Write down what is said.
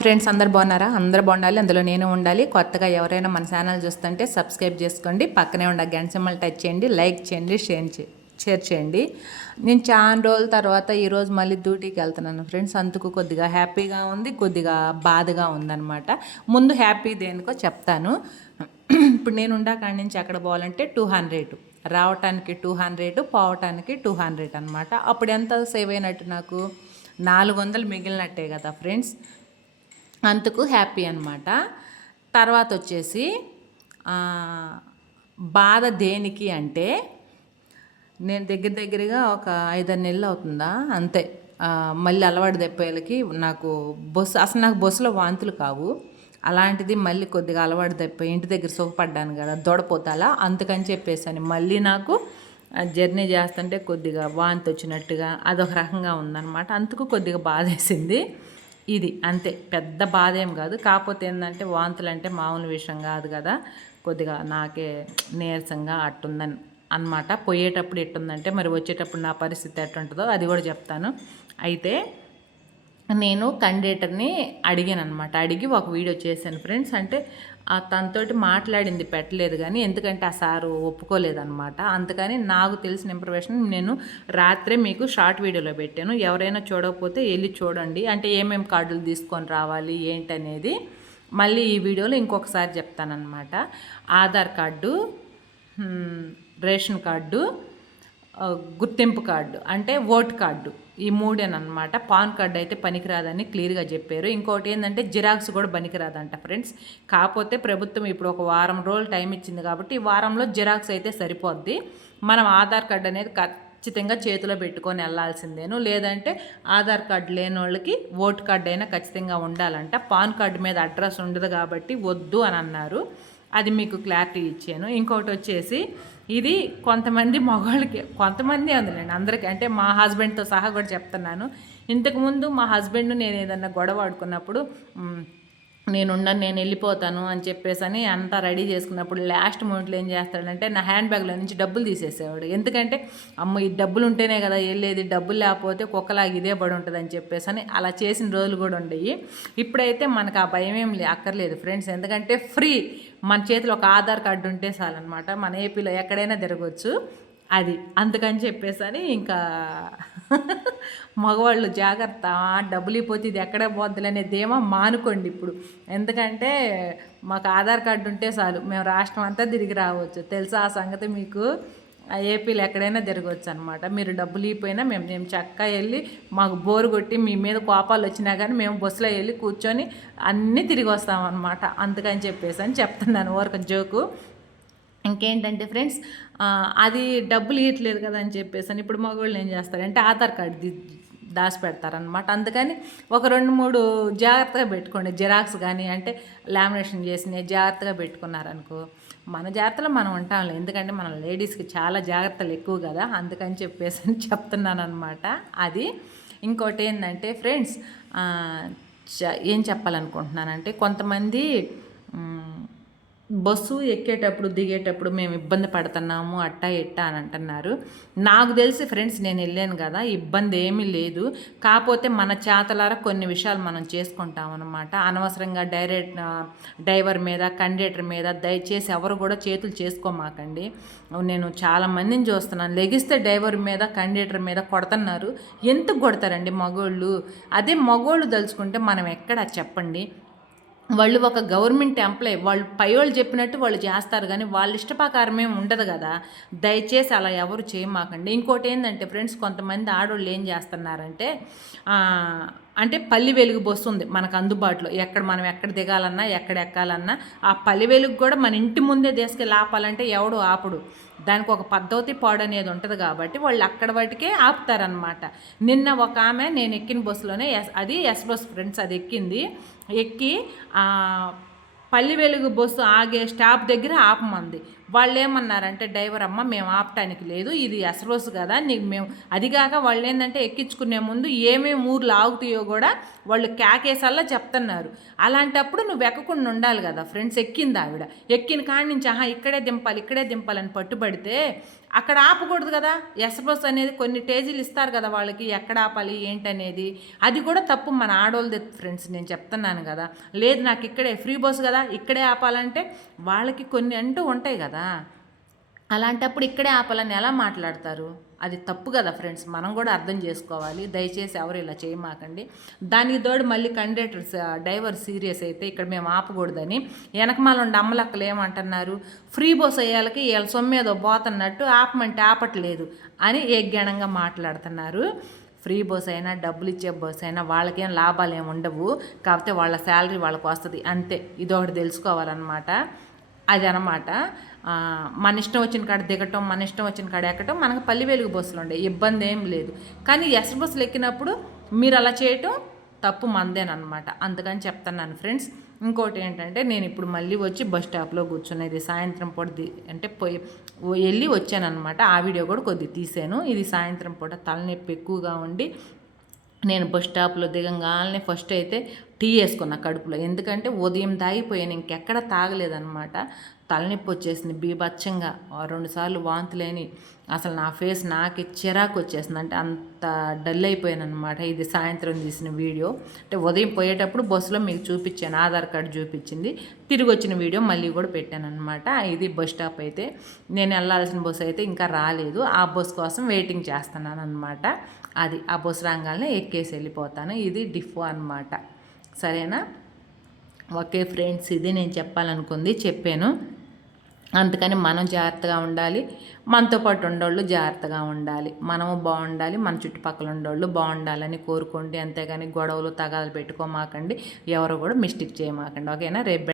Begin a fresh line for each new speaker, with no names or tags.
Friends అందరు బాగున్నారా? అందరు బాగుండాలి అందులో నేను ఉండాలి. కొత్తగా ఎవరైనా మన ఛానల్ చూస్తుంటే సబ్స్క్రైబ్ చేసుకోండి. పక్కనే ఉన్న గంట సింబల్ టచ్ చేయండి లైక్ చేయండి షేర్ చే షేర్ చేయండి. నేను చాలా రోజుల తర్వాత ఈరోజు మళ్ళీ డ్యూటీకి వెళ్తున్నాను ఫ్రెండ్స్. అందుకు కొద్దిగా హ్యాపీగా ఉంది కొద్దిగా బాధగా ఉందన్నమాట. ముందు హ్యాపీ దేనికో చెప్తాను. ఇప్పుడు నేను ఉండాకాడి నుంచి అక్కడ పోవాలంటే టూ హండ్రెడ్. రావటానికి టూ హండ్రెడ్ పోవటానికి టూ హండ్రెడ్ అనమాట అప్పుడు ఎంత సేవ్ అయినట్టు నాకు? నాలుగు వందలు మిగిలినట్టే కదా ఫ్రెండ్స్. అందుకు హ్యాపీ అనమాట తర్వాత వచ్చేసి బాధ దేనికి అంటే నేను దగ్గర దగ్గరగా ఒక ఐదారు నెలలు అవుతుందా? అంతే. మళ్ళీ అలవాటు తెప్పేళ్ళకి నాకు బస్సు అసలు నాకు బస్సులో వాంతులు కావు. అలాంటిది మళ్ళీ కొద్దిగా అలవాటు తప్పిపోయి ఇంటి దగ్గర సుఖపడ్డాను కదా దొడపోతాలా? అందుకని చెప్పేసాను మళ్ళీ నాకు జర్నీ చేస్తుంటే కొద్దిగా వాంతి వచ్చినట్టుగా అదొక రకంగా ఉందన్నమాట. అందుకు కొద్దిగా బాధేసింది. ఇది అంతే పెద్ద బాధ ఏం కాదు. కాకపోతే ఏంటంటే వాంతులు అంటే మామూలు విషయం కాదు కదా. కొద్దిగా నాకే నీరసంగా అట్టుందని అన్నమాట. పోయేటప్పుడు ఎట్టుందంటే మరి వచ్చేటప్పుడు నా పరిస్థితి ఎట్టుంటుందో అది కూడా చెప్తాను. అయితే నేను కండేటర్ని అడిగాను అనమాట అడిగి ఒక వీడియో చేశాను ఫ్రెండ్స్. అంటే తనతోటి మాట్లాడింది పెట్టలేదు కానీ ఎందుకంటే ఆ సారు ఒప్పుకోలేదనమాట అందుకని నాకు తెలిసిన ఇన్ఫర్మేషన్ నేను రాత్రే మీకు షార్ట్ వీడియోలో పెట్టాను. ఎవరైనా చూడకపోతే వెళ్ళి చూడండి. అంటే ఏమేమి కార్డులు తీసుకొని రావాలి ఏంటనేది మళ్ళీ ఈ వీడియోలో ఇంకొకసారి చెప్తానమాట ఆధార్ కార్డు రేషన్ కార్డు గుర్తింపు కార్డు అంటే ఓట్ కార్డు. ఈ మూడేనమాట పాన్ కార్డు అయితే పనికిరాదని క్లియర్గా చెప్పారు. ఇంకోటి ఏంటంటే జిరాక్స్ కూడా పనికిరాదంట ఫ్రెండ్స్. కాకపోతే ప్రభుత్వం ఇప్పుడు ఒక వారం రోజులు టైం ఇచ్చింది కాబట్టి ఈ వారంలో జిరాక్స్ అయితే సరిపోద్ది. మనం ఆధార్ కార్డు అనేది ఖచ్చితంగా చేతిలో పెట్టుకొని వెళ్ళాల్సిందేను లేదంటే ఆధార్ కార్డు లేని వాళ్ళకి ఓట్ కార్డు అయినా ఖచ్చితంగా ఉండాలంట. పాన్ కార్డు మీద అడ్రస్ ఉండదు కాబట్టి వద్దు అని అన్నారు. అది మీకు క్లారిటీ ఇచ్చాను. ఇంకోటి వచ్చేసి ఇది కొంతమంది మగవాళ్ళకి కొంతమంది అందులేండి అందరికీ. అంటే మా హస్బెండ్తో సహా కూడా చెప్తున్నాను. ఇంతకుముందు మా హస్బెండ్ నేను ఏదన్నా గొడవ ఆడుకున్నప్పుడు మ్, నేను ఉండను నేను వెళ్ళిపోతాను అని చెప్పేసి అని అంతా రెడీ చేసుకున్నప్పుడు లాస్ట్ మూమెంట్లో ఏం చేస్తాడంటే నా హ్యాండ్ బ్యాగ్లో నుంచి డబ్బులు తీసేసేవాడు. ఎందుకంటే అమ్మ ఈ డబ్బులు ఉంటేనే కదా వెళ్ళేది డబ్బులు లేకపోతే కుక్కలాగా ఇదే పడి ఉంటుంది అని చెప్పేసి అని అలా చేసిన రోజులు కూడా ఉండేవి. ఇప్పుడైతే మనకు ఆ భయం ఏం లే అక్కర్లేదు ఫ్రెండ్స్. ఎందుకంటే ఫ్రీ మన చేతిలో ఒక ఆధార్ కార్డు ఉంటే చాలన్నమాట మన ఏపీలో ఎక్కడైనా తిరగవచ్చు అది అందుకని చెప్పేసని ఇంకా మగవాళ్ళు జాగ్రత్త డబ్బులు ఇపోతే ఇది ఎక్కడ పోద్దులు అనే ధీమా మానుకోండి ఇప్పుడు. ఎందుకంటే మాకు ఆధార్ కార్డు ఉంటే చాలు మేము రాష్ట్రం అంతా తిరిగి రావచ్చు. తెలుసా ఆ సంగతి మీకు? ఏపీలో ఎక్కడైనా తిరగవచ్చు అనమాట మీరు డబ్బులు ఇపోయినా మేము మేము చక్కగా వెళ్ళి మాకు బోరు కొట్టి మీ మీద కోపాలు వచ్చినా కానీ మేము బస్సులో వెళ్ళి కూర్చొని అన్నీ తిరిగి వస్తామన్నమాట. అందుకని చెప్పేసి అని చెప్తున్నాను. ఓరక జోకు. ఇంకేంటంటే ఫ్రెండ్స్ అది డబ్బులు ఇవ్వట్లేదు కదా అని చెప్పేసి అని ఇప్పుడు మగవాళ్ళు ఏం చేస్తారంటే ఆధార్ కార్డు దాచిపెడతారనమాట దాచి పెడతారనమాట అందుకని ఒక రెండు మూడు జాగ్రత్తగా పెట్టుకోండి. జిరాక్స్ కానీ అంటే లామినేషన్ చేసినవి జాగ్రత్తగా పెట్టుకున్నారనుకో మన జాగ్రత్తలో మనం ఉంటాంలే ఎందుకంటే మన లేడీస్కి చాలా జాగ్రత్తలు ఎక్కువ కదా. అందుకని చెప్పేసి అని చెప్తున్నాను అనమాట అది ఇంకోటి ఏంటంటే ఫ్రెండ్స్ చ- ఏం చెప్పాలనుకుంటున్నానంటే కొంతమంది బస్సు ఎక్కేటప్పుడు దిగేటప్పుడు మేము ఇబ్బంది పడుతున్నాము అట్టా ఇట్టా అని అంటున్నారు. నాకు తెలిసి ఫ్రెండ్స్ నేను వెళ్ళాను కదా ఇబ్బంది ఏమీ లేదు. కాకపోతే మన చేతలారా కొన్ని విషయాలు మనం చేసుకుంటాం అనమాట అనవసరంగా డైరెక్ట్ డ్రైవర్ మీద కండక్టర్ మీద దయచేసి ఎవరు కూడా చేతులు చేసుకోమాకండి. నేను చాలా మందిని చూస్తున్నాను. లెగిస్తే డ్రైవర్ మీద కండక్టర్ మీద కొడుతున్నారు. ఎందుకు కొడతారండి మగోళ్ళు? అదే మగోళ్ళు దలుచుకుంటే మనం ఎక్కడ చెప్పండి? వాళ్ళు ఒక గవర్నమెంట్ ఎంప్లాయ్ వాళ్ళు పై వాళ్ళు చెప్పినట్టు వాళ్ళు చేస్తారు కానీ వాళ్ళ ఇష్ట ఉండదు కదా. దయచేసి అలా ఎవరు చేయమాకండి. ఇంకోటి ఏంటంటే ఫ్రెండ్స్ కొంతమంది ఆడవాళ్ళు ఏం చేస్తున్నారంటే అంటే పల్లి వెలుగు బస్సు ఉంది మనకు అందుబాటులో. ఎక్కడ మనం ఎక్కడ దిగాలన్నా ఎక్కడ ఎక్కాలన్నా ఆ పల్లి వెలుగు కూడా మన ఇంటి ముందే తీసుకెళ్ళి ఆపాలంటే ఎవడు ఆపడు. దానికి ఒక పద్ధతి పాడు అనేది ఉంటుంది కాబట్టి వాళ్ళు అక్కడ వాటికే ఆపుతారనమాట నిన్న ఒక ఆమె నేను ఎక్కిన బస్సులోనే ఎస్ అది ఎస్ బస్ ఫ్రెండ్స్ అది ఎక్కింది. ఎక్కి పల్లి వెలుగు బస్సు ఆగే స్టాప్ దగ్గర ఆపమంది. వాళ్ళు ఏమన్నారంటే డ్రైవర్ అమ్మ మేము ఆపటానికి లేదు ఇది ఎసరోస్ కదా నీకు మేము అదిగాక వాళ్ళు ఏంటంటే ఎక్కించుకునే ముందు ఏమేమి ఊర్లు ఆగుతాయో కూడా వాళ్ళు క్యాకేసల్లా చెప్తున్నారు. అలాంటప్పుడు నువ్వు ఎక్కకుండా ఉండాలి కదా ఫ్రెండ్స్ ఎక్కింది ఆవిడ ఎక్కిన కాడి నుంచి ఆహా ఇక్కడే దింపాలి ఇక్కడే దింపాలని పట్టుబడితే అక్కడ ఆపకూడదు కదా. ఎస్బస్ అనేది కొన్ని టేజీలు ఇస్తారు కదా వాళ్ళకి ఎక్కడ ఆపాలి ఏంటనేది. అది కూడా తప్పు మన ఆడోళ్ళది ఫ్రెండ్స్ నేను చెప్తున్నాను కదా. లేదు నాకు ఇక్కడే ఫ్రీ బస్ కదా ఇక్కడే ఆపాలంటే వాళ్ళకి కొన్ని అంటూ ఉంటాయి కదా. అలాంటప్పుడు ఇక్కడే ఆపాలని ఎలా మాట్లాడతారు? అది తప్పు కదా ఫ్రెండ్స్ మనం కూడా అర్థం చేసుకోవాలి. దయచేసి ఎవరు ఇలా చేయమాకండి. దానికి తోడు మళ్ళీ కండక్టర్ డ్రైవర్ సీరియస్ అయితే ఇక్కడ మేము ఆపకూడదని. వెనకమాల ఉండి అమ్మలక్కలు ఏమంటున్నారు? ఫ్రీ బస్ అయ్యాలకి వీళ్ళ సొమ్మేదో పోతున్నట్టు ఆపమంటే ఆపట్లేదు అని ఏజ్ఞానంగా మాట్లాడుతున్నారు. ఫ్రీ బస్ అయినా డబ్బులు ఇచ్చే బస్ అయినా వాళ్ళకేం లాభాలు ఏమి ఉండవు. కాకపోతే వాళ్ళ శాలరీ వాళ్ళకి వస్తుంది. అంతే. ఇదొకటి తెలుసుకోవాలన్నమాట. అది అనమాట మన ఇష్టం వచ్చిన కాడ దిగటం మన ఇష్టం వచ్చిన కాడ ఎక్కటం మనకు పల్లి వెలుగు బస్సులు ఉండే ఇబ్బంది ఏం లేదు. కానీ ఎస్ బస్సులు ఎక్కినప్పుడు మీరు అలా చేయటం తప్పు మందేనమాట అందుకని చెప్తున్నాను ఫ్రెండ్స్. ఇంకోటి ఏంటంటే నేను ఇప్పుడు మళ్ళీ వచ్చి బస్ స్టాప్లో కూర్చునేది సాయంత్రం పూట ది- అంటే పోయి వెళ్ళి వచ్చానమాట ఆ వీడియో కూడా కొద్దిగా తీసాను. ఇది సాయంత్రం పూట తలనొప్పి ఎక్కువగా ఉండి నేను బస్ స్టాప్లో దిగంగానే ఫస్ట్ అయితే టీ వేసుకున్న కడుపులో. ఎందుకంటే ఉదయం తాగిపోయాను ఇంకెక్కడ తాగలేదనమాట తలనొప్పి వచ్చేసింది బీభత్సంగా. రెండుసార్లు వాంతులేని అసలు నా ఫేస్ నాకే చిరాకు వచ్చేసింది. అంటే అంత డల్ అయిపోయాను అనమాట ఇది సాయంత్రం తీసిన వీడియో. అంటే ఉదయం పోయేటప్పుడు బస్సులో మీకు చూపించాను ఆధార్ కార్డు చూపించింది. తిరిగి వచ్చిన వీడియో మళ్ళీ కూడా పెట్టాను అనమాట ఇది బస్ స్టాప్ అయితే. నేను వెళ్ళాల్సిన బస్సు అయితే ఇంకా రాలేదు. ఆ బస్ కోసం వెయిటింగ్ చేస్తున్నాను అనమాట అది ఆ బస్సు రాగానే ఎక్కేసి వెళ్ళిపోతాను. ఇది డిఫో అనమాట సరేనా? ఓకే ఫ్రెండ్స్ ఇది నేను చెప్పాలనుకుంది చెప్పాను. అందుకని మనం జాగ్రత్తగా ఉండాలి. మనతో పాటు ఉండోళ్ళు జాగ్రత్తగా ఉండాలి. మనము బాగుండాలి మన చుట్టుపక్కల ఉండోళ్ళు బాగుండాలని కోరుకోండి. అంతేగాని గొడవలు తగాలు పెట్టుకోమాకండి. ఎవరు కూడా మిస్టేక్ చేయమాకండి. ఓకేనా? రేపు